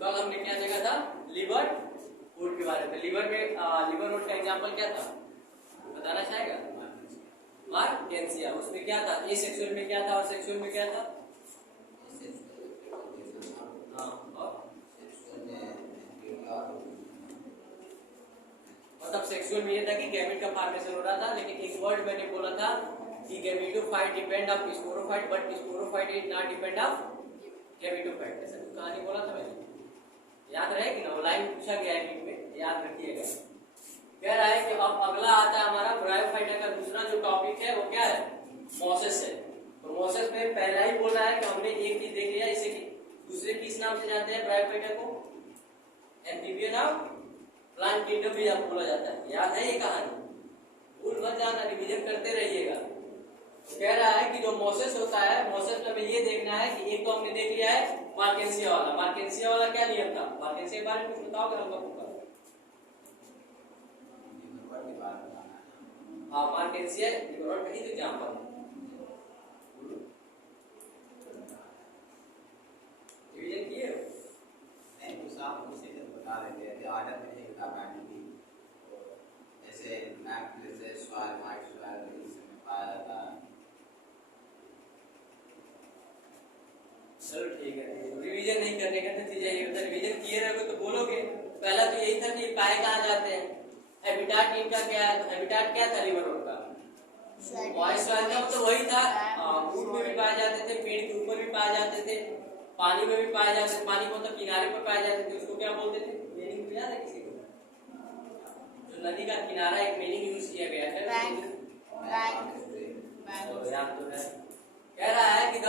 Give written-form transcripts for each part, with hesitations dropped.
कल हमने क्या देखा था, लिवर रोड के बारे में। लिवर रोड का एग्जांपल क्या था, बताना चाहेगा? मार्केंसिया। उसमें क्या था, ए सेक्सुअल में क्या था और सेक्सुअल में क्या था? मतलब सेक्सुअल में ये था कि गैमेट का फॉर्मेशन हो रहा था, लेकिन एक वर्ड मैंने बोला था कि gametophyte depend of sporophyte, but sporophyte is not depend of gametophyte. ऐसा कुछ कहानी बोला था मैंने, याद रहेगी ना? लाइन पूछा गया है नीट में, याद रखिएगा। कह रहा है कि अब अगला आता है हमारा ब्रायोफाइटा का दूसरा जो टॉपिक है वो क्या है, मोसेस है। तो मोसेस में पहला ही बोल रहा है कि हमने एक चीज देख लिया, इसे दूसरे किस नाम से जानते हैं ब्रायोफाइटा को? एम्फीबियन ऑफ प्लांट किंगडम भी आप बोला जाता है। याद है ये कहानी? भूल मत जाना, रिवीजन करते रहिएगा। कह रहा है कि जो मोसेस होता है, मोसेस में ये देखना है कि एक तो हमने देख लिया है मार्केंसिया वाला। मार्केंसिया वाला क्या नियम था? मार्केंसिया के बारे में कुछ बताओगे हमको? हाँ, मार्केंसिया लिवर का ही तो एग्जांपल है। रिवीजन किए हो? नहीं, कुछ आप उसी से बता रहे थे, आर्डर में नहीं बता पाएंगे। जैसे मैप जैसे सॉइल, वाइट सॉइल इसमें पाया जाता है। चलो ठीक है, रिवीजन नहीं करने का नतीजा ये होता है। रिवीजन किए रहोगे तो बोलोगे। पहला तो यही था कि पाए कहाँ जाते हैं, हैबिटाट इनका क्या है? तो हैबिटाट क्या था लिवर रोड का? मॉइस्ट सॉइल का तो वही था। रूट में भी पाए जाते थे, पेड़ के ऊपर भी पाए जाते थे, पानी में भी पाए जाते थे। पानी को मतलब किनारे पर पाए जाते थे, उसको क्या बोलते थे? मीनिंग याद है किसी को? जो नदी का किनारा एक मीनिंग यूज किया गया है, याद तो है। कह रहा है कि the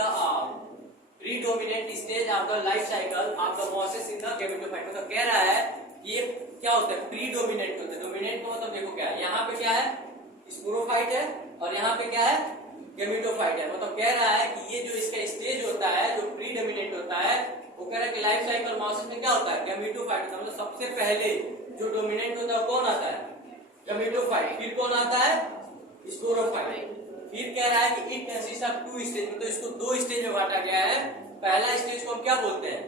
predominant stage of the life cycle of the Moses in the gametophyte. मतलब कह रहा है कि ये क्या होता है, प्रीडोमिनेंट होता है। डोमिनेंट का मतलब देखो क्या है, यहाँ पे क्या है, स्पोरोफाइट है, और यहाँ पे क्या है, गैमेटोफाइट है। मतलब कह रहा है कि ये जो इसका स्टेज होता है, जो प्रीडोमिनेंट होता है, वो कह रहा है कि लाइफ साइकिल मोसेस में क्या होता है, गैमेटोफाइट होता है। मतलब सबसे पहले जो डोमिनेंट होता है कौन आता है? गैमेटोफाइट। फिर कौन आता है? स्पोरोफाइट। फिर कह रहा है कि it consist of two stage, मतलब इसको दो स्टेज में बांटा गया है। पहला स्टेज को हम क्या बोलते हैं,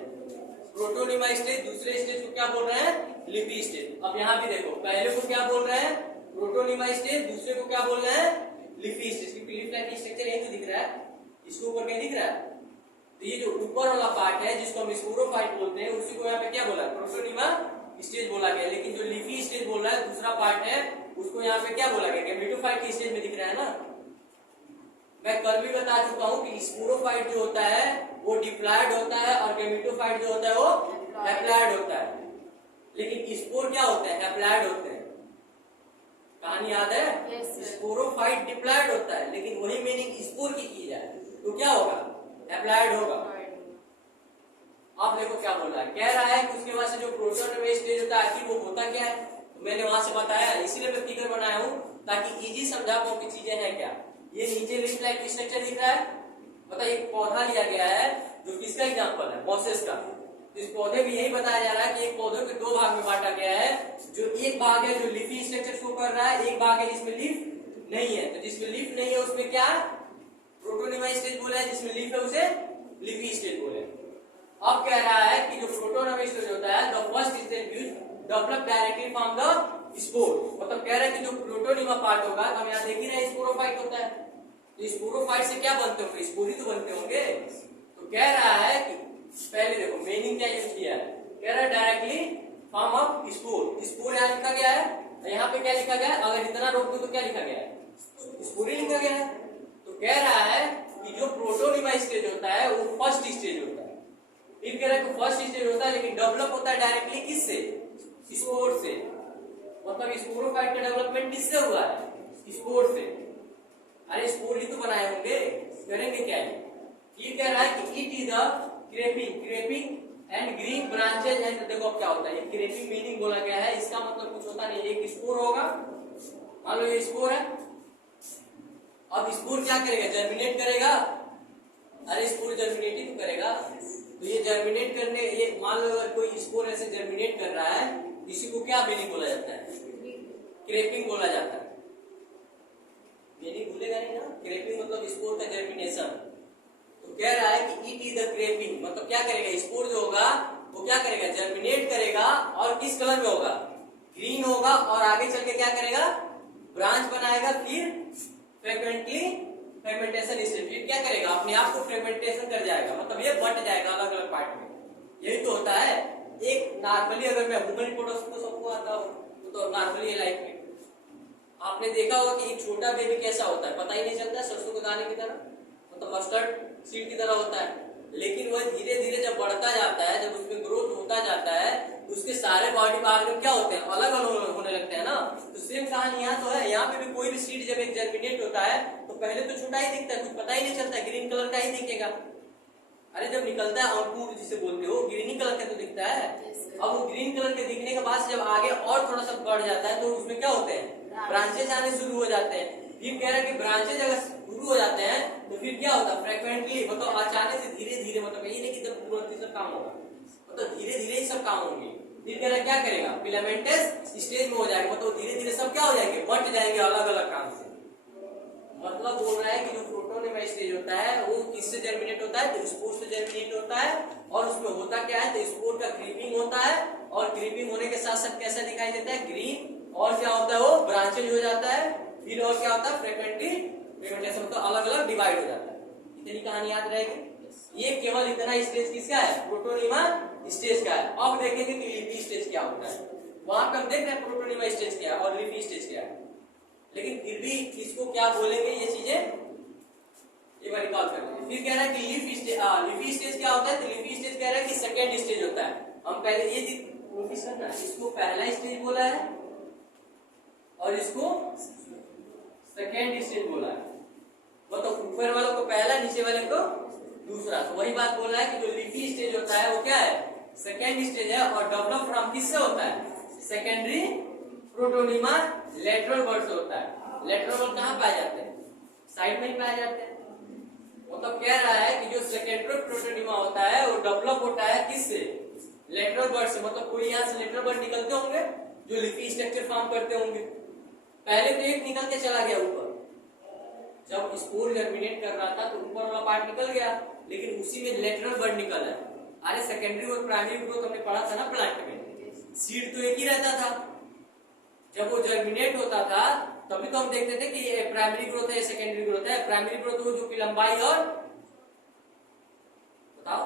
प्रोटोनिमा स्टेज। दूसरे स्टेज को क्या बोल रहे हैं, लिपी स्टेज। अब यहाँ भी देखो, पहले को क्या बोल रहे हैं, प्रोटोनिमा स्टेज, दूसरे को क्या बोल रहे हैं, लिपी स्टेज। क्योंकि लिप लाइक स्ट्रक्चर यही तो दिख रहा है, इसको ऊपर कहीं दिख रहा है। तो ये जो ऊपर वाला पार्ट है जिसको हम स्पोरोफाइट बोलते हैं, उसी को यहाँ पे क्या बोला, प्रोटोनिमा स्टेज बोला गया। लेकिन जो लिपी स्टेज बोल रहा है, दूसरा पार्ट है, उसको यहाँ पे क्या बोला गया, गैमेटोफाइट की स्टेज में दिख रहा है ना। मैं कल भी बता चुका हूँ कि स्पोरोफाइट जो होता है वो डिप्लॉयड होता है, और गैमेटोफाइट जो होता है वो हैप्लॉयड होता है। लेकिन स्पोर क्या होते हैं, हैप्लॉयड होते हैं। कहानी याद है? स्पोरोफाइट डिप्लॉयड होता है, लेकिन वही मीनिंग स्पोर की जाए तो क्या होगा, हैप्लॉयड होगा। अब देखो क्या बोल रहा है, कह रहा है कि उसके बाद से जो प्रोटोन स्टेज होता है, आखिर वो होता क्या है? तो मैंने वहां से बताया, इसीलिए मैं फिगर बनाया हूँ ताकि इजी समझा पाऊँ कि चीजें हैं क्या। ये नीचे लिप लाइक स्ट्रक्चर दिख रहा है, मतलब एक पौधा लिया गया है जो किसका एग्जांपल है, मोसेस का। तो इस पौधे में यही बताया जा रहा है कि एक पौधे को दो भाग में बांटा गया है। जो एक भाग है जो लिफी स्ट्रक्चर शो कर रहा है, एक भाग है जिसमें लीफ नहीं है। तो जिसमें लीफ नहीं है उसमें क्या प्रोटोनिमा स्टेज बोला है, जिसमें लीफ है उसे लिफी स्टेज बोले। अब कह रहा है कि जो प्रोटोनिमा स्टेज होता है, the first stage develop directly from the spore. मतलब कह रहा है कि जो प्रोटोनिमा पार्ट होगा, हम यहाँ देख ही रहे हैं स्पोरोफाइट होता है, तो स्पोरोफाइट से क्या बनते होंगे, स्पोरी तो बनते होंगे। तो कह रहा है कि पहले देखो मीनिंग क्या यूज किया है, कह रहा है directly form of spore. Spore यहाँ लिखा गया है, यहाँ पे क्या लिखा गया है, अगर इतना रोक दो तो क्या लिखा गया है, स्पोरी लिखा गया है। तो कह रहा है कि जो प्रोटोनिमा स्टेज होता है वो फर्स्ट स्टेज होता है। फिर कह रहा है कि फर्स्ट स्टेज होता है, लेकिन डेवलप होता है डायरेक्टली किससे, स्पोर से। मतलब स्पोरोफाइट का डेवलपमेंट किससे हुआ है, स्पोर से। अरे स्पोर ही तो बनाए होंगे, करेंगे क्या है। ये कह रहा है कि it is the creeping and green branches and. देखो अब क्या होता है, क्रेपिंग मीनिंग बोला गया है, इसका मतलब कुछ होता नहीं। एक स्पोर होगा, मान लो ये स्पोर है, अब स्पोर क्या करेगा, जर्मिनेट करेगा। अरे स्पोर जर्मिनेट ही तो करेगा। तो ये जर्मिनेट करने, ये मान लो अगर कोई स्पोर ऐसे जर्मिनेट कर रहा है, इसी को क्या मीनिंग बोला जाता है, क्रेपिंग बोला जाता है। मीनिंग भूलेगा नहीं ना, क्रेपिंग मतलब स्पोर का जर्मिनेशन। तो कह रहा है कि इट इज द क्रेपिंग, मतलब क्या करेगा, स्पोर जो होगा वो वो क्या करेगा, जर्मिनेट करेगा और किस कलर में होगा, ग्रीन होगा, और आगे चल के क्या करेगा, ब्रांच बनाएगा, फिर फ्रेगमेंटेशन स्टेज, फिर क्या करेगा, अपने आप को फ्रेगमेंटेशन कर जाएगा, मतलब ये बंट जाएगा अलग अलग पार्ट में। यही तो होता है। एक नॉर्मली अगर मैं ह्यूमन रिप्रोडक्शन को सबको आता हूँ तो नॉर्मली लाइफ में आपने देखा होगा कि एक छोटा बेबी कैसा होता है, पता ही नहीं चलता है, सरसों के दाने की तरह, मतलब मस्टर्ड सीड की तरह होता है। लेकिन वह धीरे धीरे जब बढ़ता जाता है, जब उसमें ग्रोथ होता जाता है, तो उसके सारे बॉडी पार्ट में क्या होते हैं, अलग अलग होने लगते हैं ना। तो सेम कहानी यहाँ तो है। यहाँ पे भी कोई भी सीड जब एक जर्मिनेट होता है तो पहले तो छोटा ही दिखता है, कुछ पता ही नहीं चलता, ग्रीन कलर का ही दिखेगा। अरे जब निकलता है अंकुर जिसे बोलते हो, ग्रीन कलर का तो दिखता है। अब वो ग्रीन कलर के दिखने के बाद जब आगे और थोड़ा सा बढ़ जाता है तो उसमें क्या होते हैं, ब्रांचेज आने शुरू हो जाते हैं। फिर कह रहा है कि ब्रांचेज अगर शुरू हो जाते हैं तो फिर क्या होता है, फ्रीक्वेंटली, मतलब अचानक से धीरे धीरे, मतलब ये नहीं कि जब तुरंत ही सब काम होगा, मतलब धीरे धीरे ही सब काम होंगे। फिर कह रहा है क्या करेगा, फिलामेंटस स्टेज में हो जाएगा, मतलब धीरे धीरे सब क्या हो जाएंगे, बंट जाएंगे अलग अलग काम से। मतलब बोल रहा है कि जो प्रोटोनिमा स्टेज होता है वो किससे जर्मिनेट होता है, तो स्पोर से जर्मिनेट होता है। और उसमें होता क्या है, तो स्पोर का क्रीपिंग होता है, और क्रीपिंग होने के साथ साथ कैसा दिखाई देता है, ग्रीन, और क्या होता है वो ब्रांचेज हो जाता है। फिर और क्या होता है, फ्रेगमेंटेशन, मतलब अलग अलग डिवाइड हो जाता है। इतनी कहानी याद रहेगी। ये केवल इतना स्टेज किसका है, प्रोटोनिमा स्टेज का है। अब देखेंगे कि लिपी स्टेज क्या होता है। वहां पे हम देख रहे हैं प्रोटोनिमा स्टेज क्या है और लिपी स्टेज क्या है, लेकिन फिर भी इसको क्या बोलेंगे, ये चीजें एक बार रिकॉल कर लेंगे। फिर कह रहा है कि लिपी स्टेज क्या होता है, तो लिपी स्टेज कह रहा है कि सेकेंड स्टेज होता है। हम पहले ये नोटिस करना, इसको पहला स्टेज बोला है और इसको सेकेंड स्टेज बोला है, मतलब ऊपर वालों को पहला, नीचे वाले को दूसरा। तो वही बात बोल रहा है कि जो लिपी स्टेज होता है वो क्या है, सेकेंड स्टेज है, और डेवलप फ्रॉम किससे होता है, सेकेंडरी प्रोटोनिमा लेटरल बर्ड से होता है। लेटरल बर्ड कहाँ पाए जाते हैं, साइड में ही पाए जाते हैं। मतलब कह रहा है कि जो सेकेंडरी प्रोटोनिमा होता है वो डेवलप होता है किससे, लेटरल बर्ड से। मतलब कोई यहाँ से लेटरल बर्ड निकलते होंगे जो लिपी स्ट्रक्चर फॉर्म करते होंगे। पहले तो एक निकल के चला गया ऊपर, जब स्पोर जर्मिनेट कर रहा था तो ऊपर वाला पार्ट निकल गया, लेकिन उसी में लेटरल बर्ड निकल है। अरे सेकेंडरी और प्राइमरी ग्रोथ हमने पढ़ा था ना प्लांट में, सीड तो एक ही रहता था। जब वो जर्मिनेट होता था तभी तो हम देखते थे कि ये प्राइमरी ग्रोथ है, सेकेंडरी ग्रोथ है। प्राइमरी ग्रोथ वो जो की लंबाई, और बताओ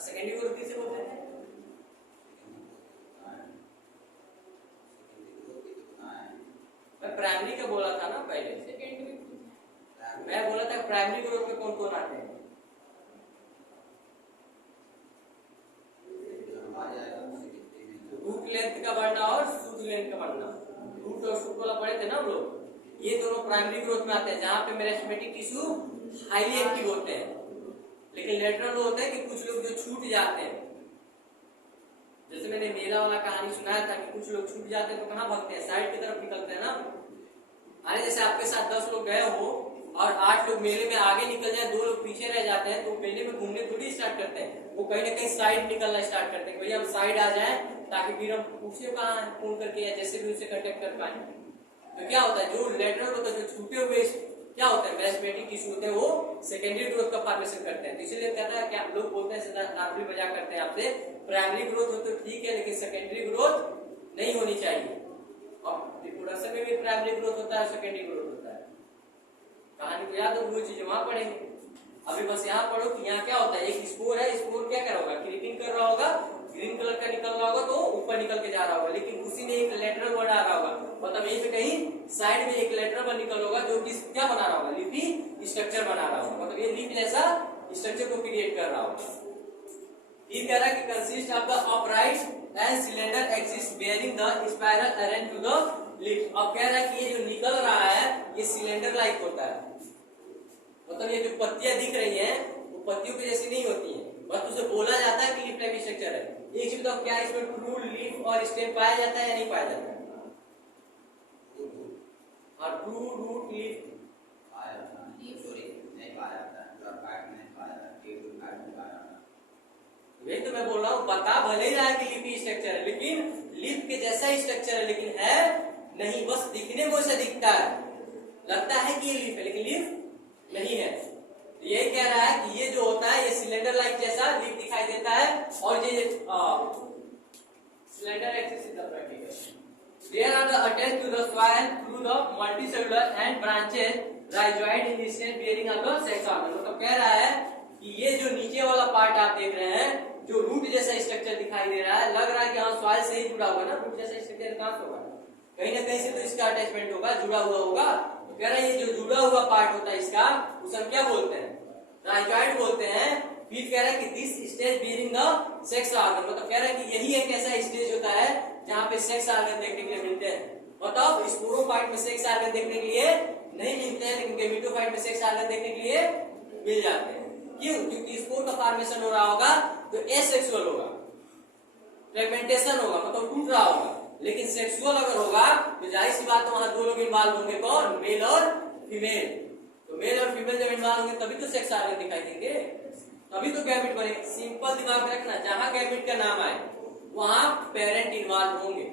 सेकेंडरी ग्रोथ किसे बोलते हैं, मैं प्राइमरी का बोला था ना पहले, मैं बोला था प्राइमरी ग्रोथ में कौन कौन आते हैं, रूट लेंथ का बढ़ना और शूट लेंथ का बढ़ना। रूट और शूट वाला पढ़े थे ना हम लोग, ये दोनों प्राइमरी ग्रोथ में आते हैं, जहां पे मेरिस्टेमेटिक टिश्यू हाईली एक्टिव होते हैं। लेकिन लेटरल होते हैं कि कुछ लोग जो छूट जाते हैं, जैसे मैंने मेला वाला कहानी सुनाया था कि कुछ लोग छूट जाते हैं तो कहाँ भागते हैं, साइड की तरफ निकलते हैं ना। अरे जैसे आपके साथ 10 लोग गए हो और 8 लोग मेले में आगे निकल जाए, 2 लोग पीछे रह जाते हैं, तो मेले में घूमने थोड़ी स्टार्ट करते हैं, वो कहीं ना कहीं साइड निकलना स्टार्ट करते हैं, भैया हम साइड आ जाए ताकि फिर हम पूछे कहाँ है फोन करके, या जैसे भी उसे कांटेक्ट कर पाए। तो क्या होता है, जो लेटरल होता है, जो छूटे हुए क्या होता है मेरिस्टेमेटिक टिश्यू होते हैं, वो सेकेंडरी ग्रोथ का फॉर्मेशन करते हैं। तो इसलिए कहता है कि आप लोग बोलते हैं, नॉर्मली मजाक करते हैं आपसे, प्राइमरी ग्रोथ हो तो ठीक है लेकिन सेकेंडरी ग्रोथ नहीं होनी चाहिए। और रिप्रोडक्शन में भी प्राइमरी ग्रोथ होता है, सेकेंडरी ग्रोथ होता है। कहानी को याद हो, वो चीजें वहां पढ़ेंगे। अभी बस यहाँ पढ़ो कि यहाँ क्या होता है, एक स्पोर है, स्पोर क्या कर रहा होगा, क्रीपिंग कर रहा होगा, ग्रीन कलर का निकल रहा होगा तो ऊपर निकल के जा रहा होगा, लेकिन उसी में एक लेटरल बर्ड आ रहा होगा, मतलब यहीं पे कहीं साइड में एक लेटरल बर्ड निकल होगा जो कि क्या बना रहा होगा, लिपी स्ट्रक्चर बना रहा होगा, मतलब ये लिप जैसा स्ट्रक्चर को क्रिएट कर रहा होगा। ये कह रहा है कि consist of the upright and cylinder axis bearing the spiral arrange to the lip. अब कह रहा है कि ये जो निकल रहा है ये सिलेंडर लाइक होता है, मतलब ये जो पत्तियां दिख रही हैं वो पत्तियों की जैसी नहीं होती हैं, बस उसे बोला जाता है कि लीफ टाइप स्ट्रक्चर है। एक चीज बताओ, क्या इसमें ट्रू लीफ और स्टेम पाया जाता है या नहीं पाया जाता है? हाँ, ट्रू रूट लीफ पाया जाता है, सॉरी नहीं पाया जाता है, पूरा पैट नहीं पाया जाता है, एक पैट नहीं पाया जाता है। वही तो मैं बोल रहा हूँ, बता भले ही रहा है कि लीफी स्ट्रक्चर है, लेकिन लीफ के जैसा ही स्ट्रक्चर है, लेकिन है नहीं, बस दिखने में वैसा दिखता है, लगता है कि ये लीफ है लेकिन लीफ नहीं है। यही कह रहा है कि ये जो होता है ये सिलेंडर लाइक जैसा लीफ दिखाई देता है और ये cylinder axis is the vertical. There are attached to the soil through the multicellular and branches rhizoid in the stem bearing on the sex organ. मतलब कह रहा है कि ये जो नीचे वाला पार्ट आप देख रहे हैं, जो रूट जैसा स्ट्रक्चर दिखाई दे रहा है, लग रहा है कि हाँ सॉइल से ही जुड़ा हुआ ना, रूट जैसा स्ट्रक्चर कहां से होगा, कहीं ना कहीं से तो इसका अटैचमेंट होगा, जुड़ा हुआ होगा। तो कह रहा है ये जो जुड़ा हुआ पार्ट होता है इसका, उसे हम क्या बोलते हैं, राइजॉइड बोलते हैं। फिर कह रहा है कि this stage bearing the sex organ, मतलब कह रहा है कि यही एक ऐसा स्टेज होता है जहाँ पे सेक्स ऑर्गन देखने के लिए मिलते हैं। मतलब स्पोरोफाइट में सेक्स ऑर्गन देखने के लिए नहीं मिलते हैं, लेकिन गेमेटोफाइट में सेक्स ऑर्गन देखने के लिए मिल जाते हैं। क्यों? क्योंकि स्पोर का फॉर्मेशन हो रहा होगा तो एसेक्सुअल होगा, फ्रेगमेंटेशन होगा, मतलब टूट रहा होगा। लेकिन सेक्सुअल अगर होगा तो जाहिर सी बात है वहां दो लोग इन्वॉल्व होंगे, कौन, मेल और फीमेल। तो मेल और फीमेल जब इन्वॉल्व होंगे तभी तो सेक्स ऑर्गन दिखाई देंगे, तभी तो गैमेट बनेगा। सिंपल दिमाग में रखना, जहां गैमेट का नाम आए वहां पेरेंट इन्वॉल्व होंगे,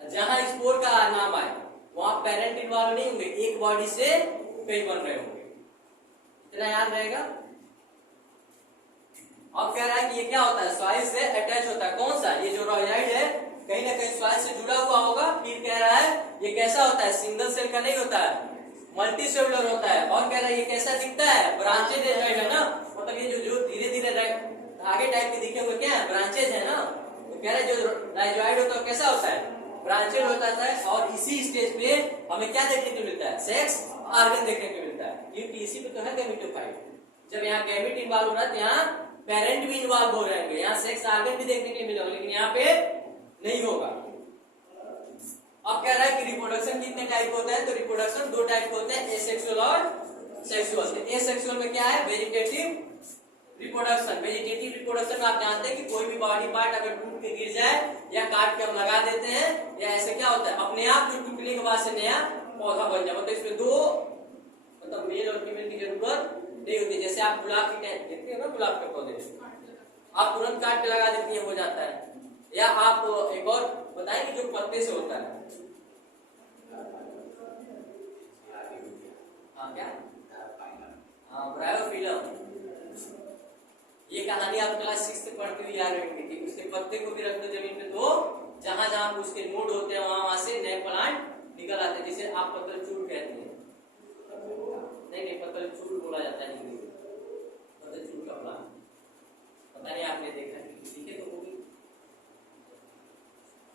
जहां स्पोर का नाम आए वहां पेरेंट इन्वॉल्व नहीं होंगे, एक बॉडी से कई बन रहे होंगे। इतना याद रहेगा। अब कह रहा है कि ये क्या होता है, सॉइल से अटैच होता है। कौन सा, ये जो रॉयजाइड है कहीं ना कहीं सॉइल से जुड़ा हुआ होगा। फिर कह रहा है ये कैसा होता है, सिंगल सेल का नहीं होता है, मल्टी सेलुलर होता है। और कह रहा है ये कैसा दिखता है, ब्रांचेज है ना, मतलब ये जो धीरे धीरे धागे टाइप के दिखे हुए क्या है, ब्रांचेज है ना। तो कह रहा है जो राइजॉइड होता है कैसा होता है, ब्रांचेड होता है। और इसी स्टेज पे हमें क्या देखने को मिलता है, सेक्स ऑर्गन देखने को मिलता है। क्योंकि इसी पे तो है गैमेटोफाइट। जब यहाँ गैमेट इन्वॉल्व हो रहा है तो यहाँ पेरेंट भी इन्वॉल्व हो रहे हैं, यहाँ सेक्स ऑर्गन भी देखने के लिए मिलेगा, लेकिन यहाँ पे नहीं होगा। अब कह रहा है कि रिप्रोडक्शन कितने टाइप होते हैं, तो रिप्रोडक्शन दो टाइप होते हैं, एसेक्सुअल और सेक्सुअल। एसेक्सुअल में क्या है, वेजिटेटिव रिप्रोडक्शन। वेजिटेटिव रिप्रोडक्शन में आप जानते हैं कि कोई भी बॉडी पार्ट अगर टूट के गिर जाए या काट के हम लगा देते हैं, या ऐसे क्या होता है अपने आप जो टूटने के बाद से नया पौधा बन जाए। मतलब इसमें दो, मतलब मेल और फीमेल की जरूरत नहीं होती। जैसे आप गुलाब की टैंक देखते हो ना, गुलाब के पौधे आप तुरंत काट के लगा देती है, हो जाता है। या आप एक और बताएं कि जो पत्ते से होता है, हाँ क्या, हाँ ब्रायोफिलम। ये कहानी आप क्लास 6 से पढ़ते हुए याद रखेंगे कि उसके पत्ते को भी रख दो जमीन पे, तो जहां जहां उसके नोड होते हैं वहां से नए प्लांट निकल आते हैं, जिसे आप पत्तल चूड़ कहते हैं। नहीं पत्तल चूड़ बोला जाता है हिंदी में, पत्तल चूड़ का प्लांट। पता नहीं आपने देखा है, सीखे तो होगी,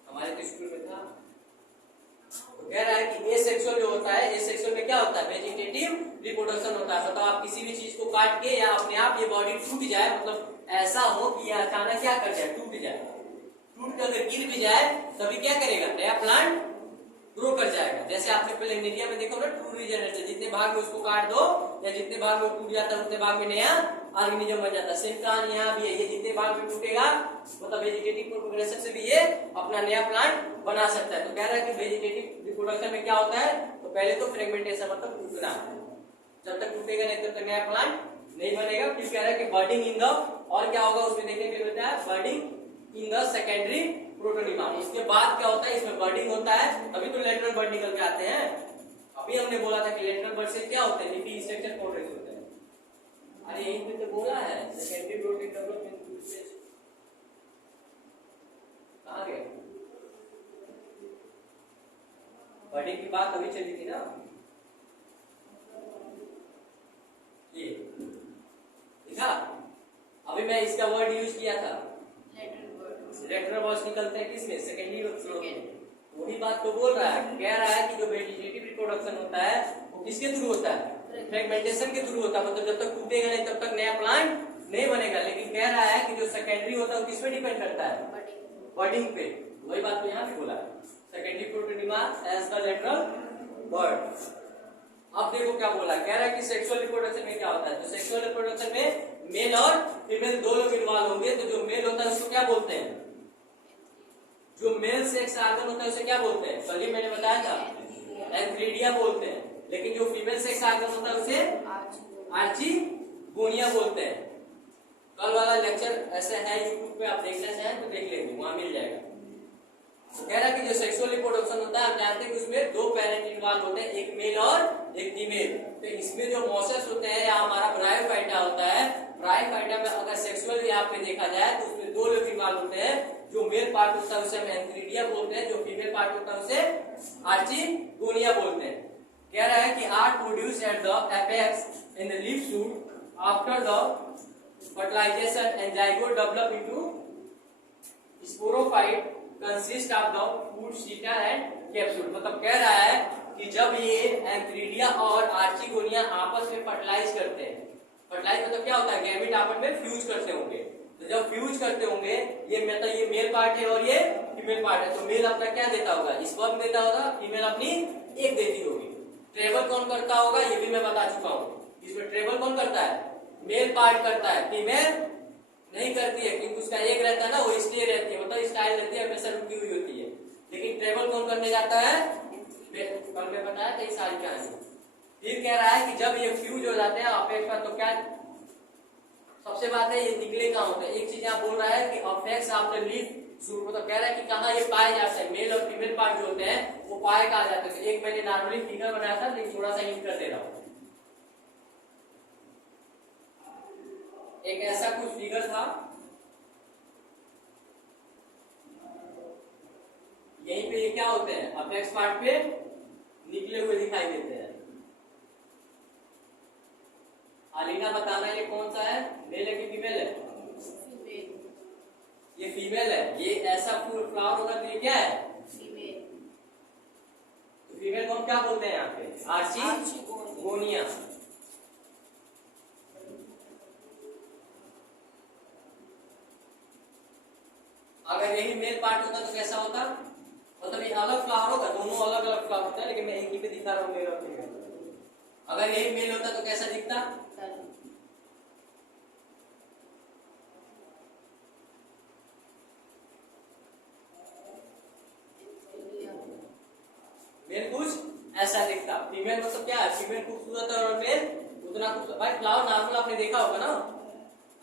हमारे तो स्कूल में था। तो कह रहा है कि एसेक्सुअल जो होता है, एसेक्सुअल में क्या होता है, वेजिटेटिव रिप्रोडक्शन होता है। मतलब आप किसी भी चीज को काट के या अपने आप ये बॉडी टूट जाए, मतलब ऐसा हो कि ये अचानक क्या कर जाए, टूट जाए, टूट कर अगर गिर भी जाए तभी क्या करेगा, नया प्लांट ग्रो कर जाएगा। जैसे आपने पहले इंडिया में देखा ना, ट्रू रीजनरेशन, जितने भाग में उसको काट दो या जितने भाग में टूट जाता है उतने भाग में नया ऑर्गेनिज्म बन जाता है। सेम कहानी यहाँ भी है, ये जितने भाग में टूटेगा मतलब वेजिटेटिव प्रोग्रेशन से भी ये अपना नया प्लांट बना सकता है। तो कह रहा है कि वेजिटेटिव रिप्रोडक्शन में क्या होता है, तो पहले तो फ्रेगमेंटेशन मतलब टूटना, जब तक टूटेगा नहीं तब तक नया प्लांट नहीं बनेगा। फिर कह रहा है कि बर्डिंग इन द, और क्या होगा उसमें देखने को मिलता है, बर्डिंग इन द सेकेंडरी प्रोटोनिमा। उसके बाद क्या होता है, इसमें बर्डिंग होता है, अभी तो लेटरल बर्ड निकल के आते हैं। अभी हमने बोला था कि लेटरल बर्ड से क्या होते हैं, लीफी स्ट्रक्चर कॉर्डेक्स होते हैं। अरे यहीं पे तो बोला है सेकेंडरी प्रोटीन डेवलपमेंट स्टेज, कहां गया, बर्डिंग की बात अभी चली थी ना, ये देखा, अभी मैं इसका वर्ड यूज किया था, लेटरल बर्ड्स निकलते हैं किसमें, सेकेंडरी फ्लोर में। वही बात तो बोल रहा है, कह रहा है कि जो वेजिटेटिव रिप्रोडक्शन होता है वो किसके थ्रू होता है, फ्रेगमेंटेशन के थ्रू होता है। मतलब जब तक टूटेगा नहीं तब तक नया प्लांट नहीं बनेगा। लेकिन कह रहा है कि जो सेकेंडरी होता है वो किस पे डिपेंड करता है, बर्डिंग पे। वही बात तो यहाँ भी बोला है, secondary protonema as the lateral bird. अब देखो क्या बोला, कह रहा है कि सेक्सुअल रिप्रोडक्शन में क्या होता है, तो सेक्सुअल रिप्रोडक्शन में मेल और फीमेल दो लोग इन्वॉल्व होंगे। तो जो मेल होता है उसको क्या बोलते हैं, जो मेल सेक्स ऑर्गन होता है उसे क्या बोलते हैं, कल ही मैंने बताया था एंथ्रीडिया बोलते हैं। लेकिन जो फीमेल सेक्स ऑर्गन होता है उसे आर्चिगोनिया बोलते हैं। कल वाला लेक्चर ऐसे है यूट्यूब पे, आप देखना चाहें तो देख लेंगे, वहां मिल जाएगा। तो कह रहा है कि जो सेक्सुअल रिप्रोडक्शन होता है आप जानते हैं कि उसमें दो पेरेंट इन्वॉल्व होते हैं, एक मेल और एक फीमेल। तो इसमें जो मॉसेस होते हैं या हमारा ब्रायोफाइटा होता है यहाँ पे देखा जाए तो उसमें दो लोग इन्वॉल्व होते हैं। जो मेल पार्ट होता है उसे हम एंथ्रीडिया बोलते हैं, जो फीमेल पार्ट होता है उसे आर्चिगोनिया बोलते हैं। कह रहा है कि are produce at the apex in the leaf shoot after the fertilization and zygote develop into sporophyte consist of the foot seta and capsule. मतलब कह रहा है कि जब ये एंथ्रीडिया और आर्चिगोनिया आपस में फर्टिलाइज करते हैं, फर्टिलाइज मतलब क्या होता है, गैमेट आपस में फ्यूज करते होंगे। तो जब फ्यूज करते होंगे ये मतलब ये मेल पार्ट है और ये फीमेल पार्ट है, तो मेल अपना क्या देता होगा, स्पर्म देता होगा, फीमेल अपनी एग देती होगी। ट्रेवल कौन करता होगा ये भी मैं बता चुका हूँ। इसमें ट्रेवल कौन करता है, मेल पार्ट करता है, फीमेल नहीं करती है, क्योंकि उसका एक रहता है ना, वो स्टे रहती है, मतलब स्टाइल रहती है, हमेशा रुकी हुई होती है। लेकिन ट्रेवल कौन करने जाता है, कल में बताया था ये सारी कहानी। फिर कह रहा है कि जब ये फ्यूज हो जाते हैं अपेक्स पर, तो क्या सबसे बात है ये निकले कहाँ होते हैं। एक चीज यहाँ बोल रहा है कि अपेक्स आफ्टर लीफ शूट, मतलब कह रहा है कि कहाँ ये पाए जाते हैं, मेल और फीमेल पार्ट जो होते हैं वो पाए कहाँ जाते हैं। एक मैंने नॉर्मली फिगर बनाया था, लेकिन थोड़ा सा हिंट कर दे रहा हूँ। एक ऐसा कुछ फिगर था, यहीं पे ये क्या होते हैं, अपेक्स पार्ट पे निकले हुए दिखाई देते हैं। अलीना बताना ये कौन सा है, मेल है कि फीमेल है? ये फीमेल है। ये ऐसा फ्लावर होगा तो ये क्या है, फीमेल। तो फीमेल को हम क्या बोलते हैं यहाँ पे, आर्चिगोनिया। अगर यही मेल पार्ट होता तो कैसा होता, मतलब ये अलग फ्लावर होगा, दोनों अलग अलग फ्लावर होता है, लेकिन मैं एक ही पे दिखा रहा हूँ मेल और फीमेल। अगर यही मेल होता तो कैसा दिखता, मेल कुछ ऐसा दिखता। फीमेल मतलब क्या है, फीमेल खूबसूरत है और मेल उतना खूबसूरत। भाई फ्लावर नॉर्मल आपने देखा होगा ना,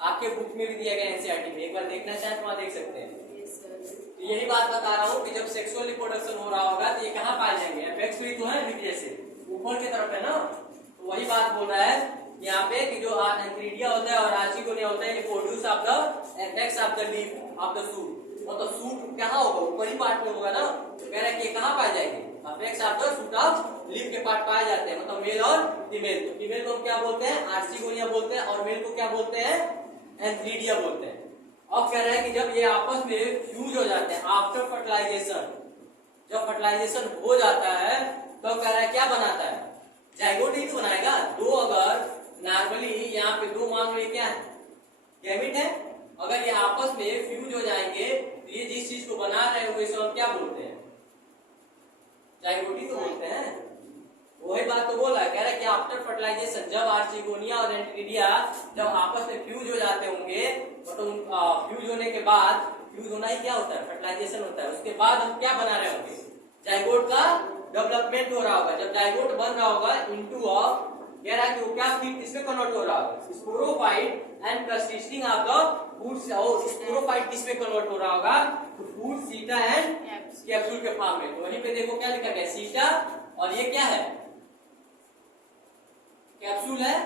आपके बुक में भी दिया गया एनसीईआरटी में, एक बार देखना चाहे तो वहां देख सकते हैं। तो यही बात बता रहा हूँ कि जब सेक्सुअल रिप्रोडक्शन हो रहा होगा तो ये कहाँ पाए जाएंगे, एपेक्स में तो है लीफ से ऊपर की तरफ है ना। तो वही बात बोल रहा है यहाँ पे कि जो एंथ्रीडिया होता है और आर्चिगोनिया होता है, ये produce of the apex of the leaf of the shoot. मतलब शूट कहाँ होगा, ऊपरी पार्ट में होगा ना। तो कह रहा है कि ये कहाँ पाए जाएंगे, apex of the shoot of leaf के पार्ट पाए जाते हैं, मतलब मेल और फीमेल। तो फीमेल को हम क्या बोलते हैं, आर्चिगोनिया बोलते हैं, और मेल को क्या बोलते हैं, एंथ्रीडिया बोलते हैं। अब कह रहे हैं कि जब ये आपस में फ्यूज हो जाते हैं आफ्टर फर्टिलाइजेशन, जब फर्टिलाइजेशन हो जाता है तो कह रहा है क्या बनाता है, जाइगोट ही तो बनाएगा। दो अगर नॉर्मली यहाँ पे दो मान लो क्या है, गैमेट है, अगर ये आपस में फ्यूज हो जाएंगे तो ये जिस चीज को बना रहे हो इसे हम क्या बोलते हैं, जाइगोट ही तो बोलते हैं। वही बात तो बोला, कह रहा है कि आफ्टर फर्टिलाइजेशन जब आर्चिगोनिया और एंथ्रीडिया जब आपस में फ्यूज हो जाते होंगे, तो फ्यूज होने के बाद, फ्यूज होना ही क्या होता है, फर्टिलाइजेशन होता है, उसके बाद हम क्या बना रहे होंगे, जाइगोट का डेवलपमेंट हो रहा होगा। जब जाइगोट बन रहा होगा इनटू कह रहा है कि वो क्या फिर किसमें कन्वर्ट हो रहा होगा, sporophyte and consisting of the food. Sporophyte किसमें कन्वर्ट हो रहा होगा, फूड सीटा एंड कैप्सूल के फॉर्म में। तो वहीं पे देखो क्या लिखा गया, सीटा, और ये क्या है, कैप्सूल है।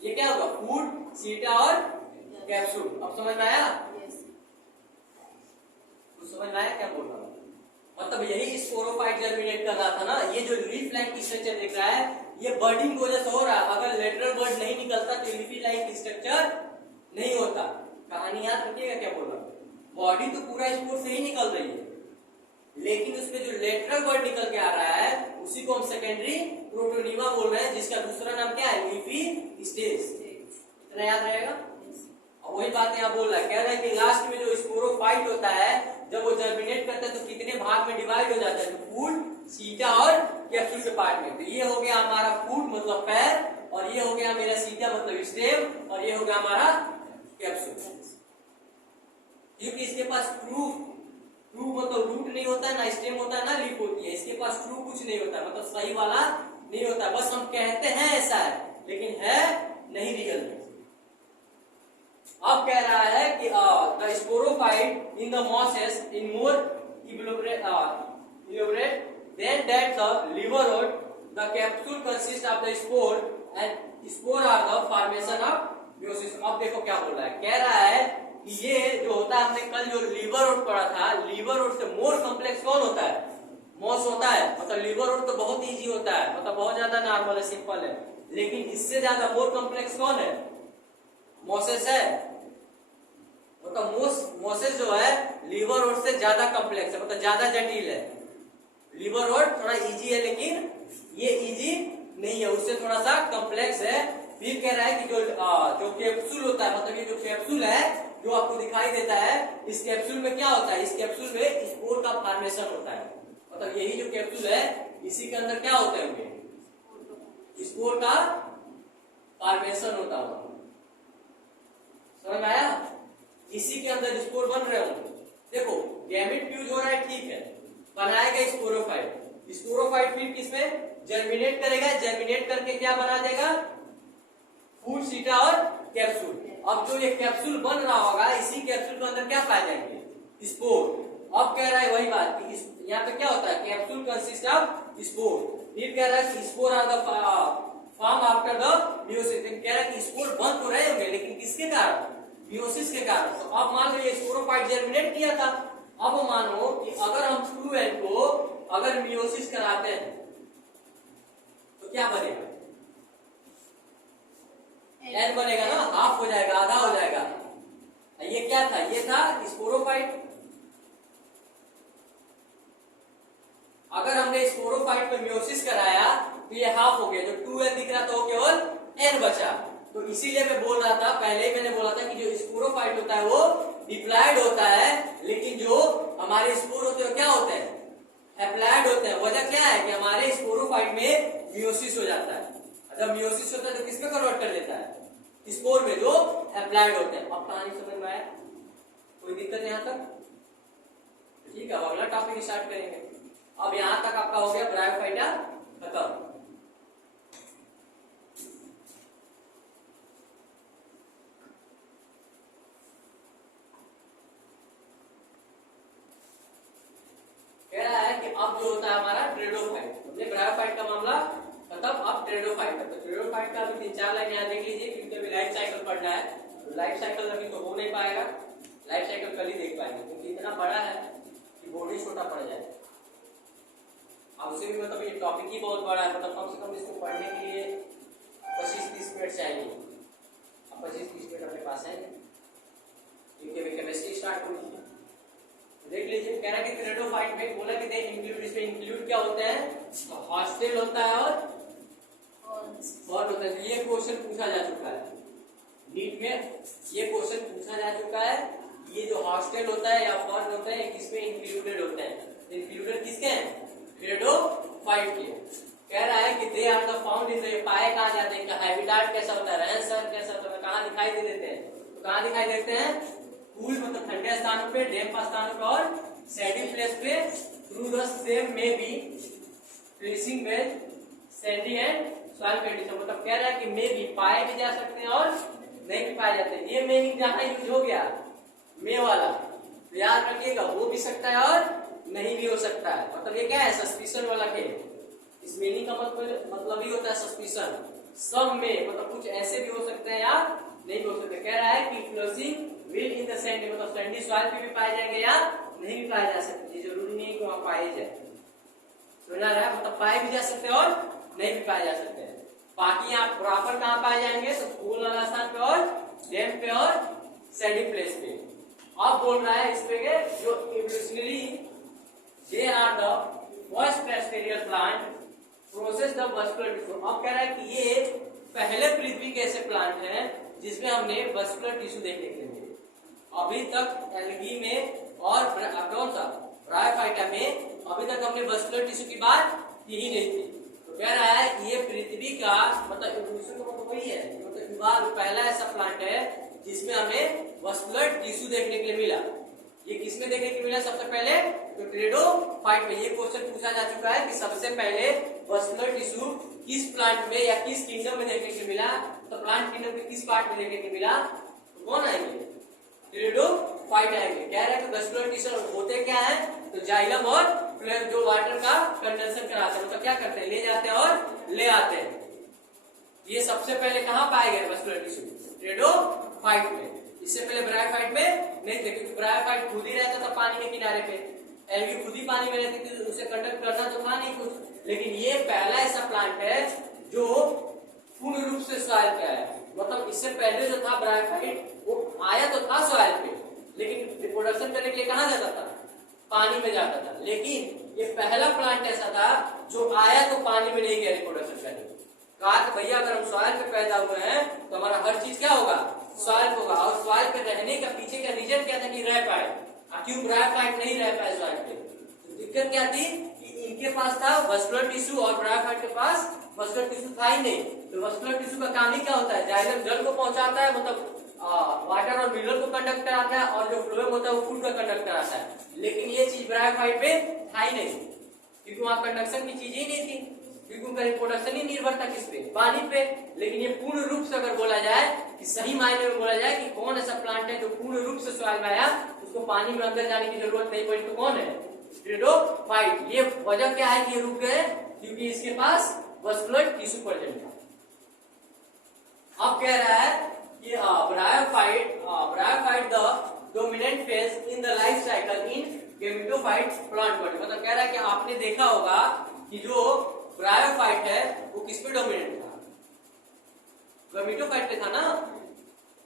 ये क्या होगा, फूड सीटा और कैप्सूल। अब समझ में आया, तो समझ में आया क्या बोल रहा हूँ। मतलब यही स्पोरोफाइट जर्मिनेट कर रहा था ना। ये जो लीफ लाइक स्ट्रक्चर दिख रहा है ये बर्डिंग की वजह से हो रहा है। अगर लेटरल बर्ड नहीं निकलता तो लीफी लाइक स्ट्रक्चर नहीं होता। कहानी याद रखिएगा क्या बोल रहा हूँ, बॉडी तो पूरा स्पोर से ही निकल रही है, लेकिन उसमें जो लेटरल बर्ड निकल के आ रहा है उसी को हम सेकेंडरी प्रोटोनीमा बोल रहे हैं, जिसका दूसरा नाम क्या है, लीफी स्टेज। इतना याद रहेगा। और वही बात यहाँ बोल रहा है, कह रहा है कि लास्ट में जो स्पोरोफाइट होता है जब वो जर्मिनेट करता है तो कितने भाग में डिवाइड हो जाता है, तो फूड सीटा और कैप्सूल के पार्ट में। तो ये हो गया हमारा फूड मतलब पैर, और ये हो गया मेरा सीटा मतलब स्टेम, और ये हो गया हमारा कैप्सूल। क्योंकि इसके पास ट्रू मतलब रूट नहीं होता है, ना स्टेम होता है, ना लीफ होती है। इसके पास ट्रू कुछ नहीं होता है, मतलब सही वाला नहीं होता है। बस हम कहते हैं ऐसा है, लेकिन है नहीं रियल में। अब कह रहा है कि the sporophyte in the mosses in more elaborate than that the liver or the capsule consist of the spore and spore are the formation of meiosis। अब देखो क्या बोल रहा है, कह रहा है कि ये जो होता है, हमने कल जो लीवर रोड पढ़ा था, लीवर रोड से मोर कॉम्प्लेक्स कौन होता है, मॉस होता है। मतलब लीवर रोड तो बहुत इजी होता है, मतलब बहुत ज्यादा नॉर्मल है, सिंपल है, लेकिन इससे ज्यादा मोर कॉम्प्लेक्स कौन है, मोसेस है। मतलब मोसेस जो है लीवर रोड से ज्यादा कॉम्प्लेक्स है, मतलब ज्यादा जटिल है। लीवर रोड थोड़ा इजी है, लेकिन ये इजी नहीं है, उससे थोड़ा सा कॉम्प्लेक्स है। फिर कह रहा है कि जो कैप्सूल होता है, मतलब ये जो कैप्सूल है जो आपको दिखाई देता है, इस कैप्सूल में क्या होता है, इस कैप्सूल में स्पोर का फॉर्मेशन होता है। मतलब यही जो कैप्सूल है इसी के अंदर क्या होता है, स्पोर का फॉर्मेशन होता है। समझ में आया, इसी के अंदर स्पोर बन रहे होंगे। देखो गैमेट फ्यूज हो रहा है, ठीक है, बनाएगा स्पोरोफाइट, स्पोरोफाइट फिर किसमें जर्मिनेट करेगा, जर्मिनेट करके क्या बना देगा, फूड सीटा और कैप्सूल। अब जो ये कैप्सूल बन रहा होगा, इसी कैप्सूल के अंदर क्या पाए जाएंगे, स्पोर। अब कह रहा है वही बात कि यहाँ पे क्या होता है, कैप्सूल कंसिस्ट ऑफ स्पोर। फिर कह रहा है कि spore are the form after the meiosis. कह रहा है कि स्पोर बन तो रहे होंगे, लेकिन किसके कारण, मियोसिस के कारण। तो अब मान लो ये स्पोरोफाइट जर्मिनेट किया था, अब मानो कि अगर हम 2n को अगर मियोसिस कराते हैं तो क्या बनेगा, n बनेगा ना, हाफ हो जाएगा, आधा हो जाएगा। ये क्या था, ये था स्पोरोफाइट। अगर हमने स्पोरोफाइट में मियोसिस कराया तो ये हाफ हो गया, जो 2n दिख रहा था वो केवल n बचा। तो इसीलिए मैं बोल रहा था, पहले ही मैंने बोला था कि जो स्पोरोफाइट होता है वो डिप्लॉयड होता है, लेकिन जो हमारे स्पोर होते हैं क्या होते हैं, एप्लाइड होते हैं। वजह क्या है कि हमारे स्पोरोफाइट में मियोसिस हो जाता है। जब मियोसिस होता है तो किसमें कन्वर्ट कर देता है, स्पोर में, जो एप्लाइड होते हैं। अब कहानी समझ में आया, कोई दिक्कत यहाँ तक, ठीक है। अब अगला टॉपिक स्टार्ट करेंगे। अब यहां तक आपका हो गया ब्रायोफाइटा खत्म। कह रहा है कि अब जो होता है हमारा ट्रेडोफाइट, ये ब्रायोफाइट का मामला खत्म। अब ट्रेडोफाइट है, तो ट्रेडोफाइट का अभी 3-4 लाइन यहाँ देख लीजिए, क्योंकि अभी लाइफ साइकिल पढ़ना है। तो लाइफ साइकिल अभी तो हो नहीं पाएगा, लाइफ साइकिल कल ही देख पाएंगे, क्योंकि इतना बड़ा है कि बोर्ड ही छोटा पड़ जाए। अब उसे भी मतलब ये टॉपिक ही बहुत बड़ा है, मतलब कम से कम इसको पढ़ने के लिए 25-30 मिनट चाहिए। अब 25-30 मिनट अपने पास है, क्योंकि अभी केमिस्ट्री स्टार्ट हो गई है। देख लीजिए, कह रहा है कि ट्रेडोफाइट में बोला कि इंक्लूड, इसमें इंक्लूड क्या होते हैं, हॉस्टेल होता है और होता है। ये क्वेश्चन पूछा जा चुका है नीट में, ये क्वेश्चन पूछा जा चुका है। ये जो हॉस्टेल होता है या फॉर्म होता है, किसमें इंक्लूडेड होते हैं, इंक्लूडेड किसके हैं, ट्रेडोफाइट के। कह रहा है कि they are the found in the, पाए कहा जाते हैं, हैबिटाट कैसा होता है, रहन सहन कैसा होता है, कहाँ दिखाई दे देते हैं, तो कहाँ दिखाई देते हैं, कूल मतलब ठंडे स्थानों पे, डैम्प स्थानों पे और सैंडी प्लेस पे। थ्रू द सेम में बी प्लेसिंग में सैंडी एंड सॉइल कंडीशन। मतलब कह रहा है कि मे भी पाए भी जा सकते हैं और नहीं भी पाए जाते हैं। ये मीनिंग जहां यूज हो गया मे वाला, तो याद रखिएगा, हो भी सकता है और नहीं भी हो सकता है। मतलब ये क्या है, सस्पिशन वाला खेल। इस मीनिंग का मतलब ही होता है सस्पिशन। सब में मतलब कुछ ऐसे भी हो सकते हैं या नहीं भी हो सकते। कह रहा है कि फ्लोसिंग विल इन द सैंडी, मतलब सैंडी सॉइल पे भी पाए जाएंगे या नहीं भी पाए जा सकते। ये जरूरी नहीं है कि वहां पाए जाए, सुना रहा है, मतलब पाए भी जा सकते हैं और नहीं भी पाए जा सकते हैं। बाकी आप प्रॉपर कहाँ पाए जाएंगे, तो कूल वाला स्थान पे और डैम्प पे और सैंडी प्लेस पे। अब बोल रहा है इस पे जो evolutionary they are the first terrestrial plant process the muscular tissue. अब कह रहा है कि ये पहले पृथ्वी के ऐसे प्लांट हैं जिसमें हमने मस्कुलर टिश्यू देखने के लिए, अभी तक एल्गी में और कौन सा ब्रायोफाइटा में अभी तक हमने मस्कुलर टिश्यू की बात की ही नहीं थी। तो कह रहा है कि ये पृथ्वी का मतलब इवोल्यूशन का मतलब वही है, मतलब पहला ऐसा प्लांट है जिसमें हमें मस्कुलर टिश्यू देखने के लिए मिला। ये किसमें देखने के लिए मिला सबसे पहले, तो ट्रेडोफाइट में। ये क्वेश्चन पूछा जा चुका है कि सबसे पहले मस्कुलर टिश्यू किस प्लांट में या किस किंगडम में देखने के लिए मिला, तो प्लांट किंगडम के किस पार्ट में देखने के लिए मिला, तो कौन आएंगे, ट्रेडोफाइट आएंगे। कह रहे हैं कि मस्कुलर टिश्यू होते क्या है, तो जाइलम और फ्लोएम जो वाटर का कंडेंसर कराते हैं, मतलब क्या करते हैं, ले जाते हैं और ले आते हैं। ये सबसे पहले कहाँ पाए गए मस्कुलर टिश्यू, स्ट्रेटोफाइट में। इससे पहले ब्रायोफाइट में नहीं थे, क्योंकि ब्रायोफाइट खुद ही रहता था पानी के किनारे पे, एल्गी खुद ही पानी में रहती थी, उसे कंडक्ट करना तो था नहीं कुछ। लेकिन ये पहला ऐसा प्लांट है जो पूर्ण रूप से सॉइल पे आया। मतलब इससे पहले जो था ब्रायोफाइट वो आया तो था सॉइल पे, लेकिन रिप्रोडक्शन करने के लिए कहाँ जाता था? पानी में जाता था। लेकिन ये पहला प्लांट ऐसा था जो आया तो पानी में नहीं गया रिप्रोडक्शन करने। कहा कि भैया अगर हम सॉइल पे पैदा हुए हैं तो हमारा हर चीज क्या होगा? सॉइल होगा। और सॉइल पे रहने का पीछे का रीजन क्या था कि रह पाए। क्यों ब्रायोफाइट नहीं रह पाए सॉइल पे? तो दिक्कत क्या थी कि इनके पास था वस्कुलर टिश्यू और ब्रायोफाइट के पास वस्कुलर टिश्यू था ही नहीं। तो वस्कुलर टिश्यू का काम ही क्या होता है? जाइलम जल को पहुंचाता है, मतलब वाटर और मिनरल को कंडक्ट कराता है, और जो फ्लोएम होता है वो फूड का कंडक्ट कराता है। लेकिन ये चीज ब्रायोफाइट में था ही नहीं, क्योंकि वहां कंडक्शन की चीज ही नहीं थी, क्योंकि उनका रिप्रोडक्शन ही निर्भर था किस पे? पानी पे। लेकिन ये पूर्ण रूप से अगर बोला जाए कि सही मायने में बोला जाए कि कौन ऐसा प्लांट है जो पूर्ण रूप से सॉइल में आया, उसको पानी में अंदर जाने की जरूरत नहीं पड़ी, तो कौन है? स्ट्रेटोफाइट। ये वजह क्या है कि ये रुक गए? क्योंकि इसके पास वस्कुलर टिश्यू प्रेजेंट था। अब कह रहा है कि bryophyte the dominant phase in the life cycle in gametophyte plant body. मतलब कह रहा है कि आपने देखा होगा कि जो ब्रायोफाइट है वो किस पे डोमिनेंट था? गेमेटोफाइट पे था ना।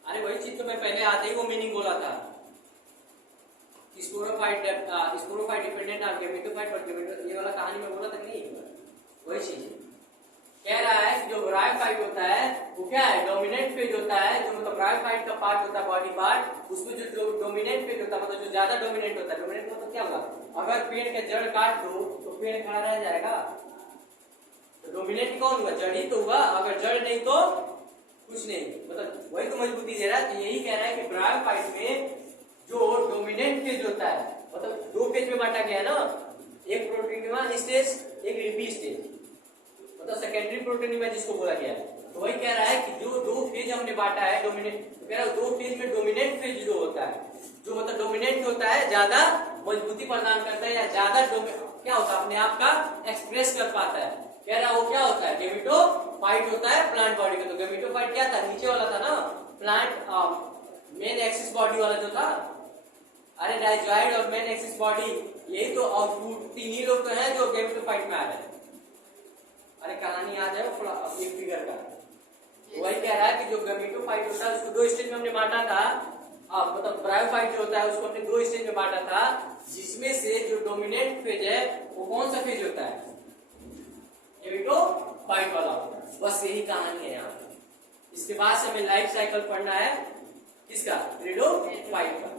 अरे वही चीज तो मैं पहले आते ही वो मीनिंग बोला था, sporophyte dependent on gametophyte, but गेमेटो ये वाला कहानी में बोला था नहीं? वही चीज कह रहा है कि जो ब्रायोफाइट होता है वो क्या है? डोमिनेंट फेज होता है। जो मतलब ब्रायोफाइट का पार्ट होता है, बॉडी पार्ट, उसमें जो डोमिनेंट फेज होता है, मतलब जो ज्यादा डोमिनेंट होता है। डोमिनेंट मतलब क्या होगा? अगर पेड़ के जड़ काट दो तो पेड़ खड़ा रह जाएगा। तो डोमिनेंट कौन हुआ? जड़ ही तो हुआ। अगर जड़ नहीं तो कुछ नहीं, मतलब वही तो मजबूती दे रहा है। तो यही कह रहा है कि ब्रायोफाइट में जो डोमिनेंट फेज होता है, मतलब दो फेज में बांटा गया है ना, एक प्रोटोनिमा स्टेज, एक रिपी स्टेज, मतलब सेकेंडरी प्रोटोनिमा जिसको बोला गया है। तो वही कह रहा है कि जो दो फेज हमने बांटा है डोमिनेंट, तो कह रहा है दो फेज में डोमिनेंट फेज जो होता है, जो मतलब डोमिनेंट होता है, ज्यादा मजबूती प्रदान करता है या ज्यादा क्या होता है? अपने आप का एक्सप्रेस कर पाता है। कह रहा है वो क्या होता है? गेमेटोफाइट होता है प्लांट बॉडी का। तो गेमेटोफाइट क्या था? नीचे वाला था ना, प्लांट मेन एक्सिस बॉडी वाला जो था। अरे डाइजॉइड और मेन एक्सिस बॉडी, यही तो आउटपुट तीन ही लोग तो हैं जो गेमेटोफाइट में आ रहे हैं। अरे कहानी याद है वो एक फिगर का? वही कह रहा है कि जो गेमेटोफाइट होता है उसको दो स्टेज में हमने बांटा था। मतलब ब्रायोफाइट जो होता है उसको हमने दो स्टेज में बांटा था, जिसमें से जो डोमिनेंट फेज है वो कौन सा फेज होता है? गेमेटोफाइट वाला होता है। बस यही कहानी है यहाँ। इसके बाद से हमें लाइफ साइकिल पढ़ना है किसका? स्ट्रेटोफाइट का।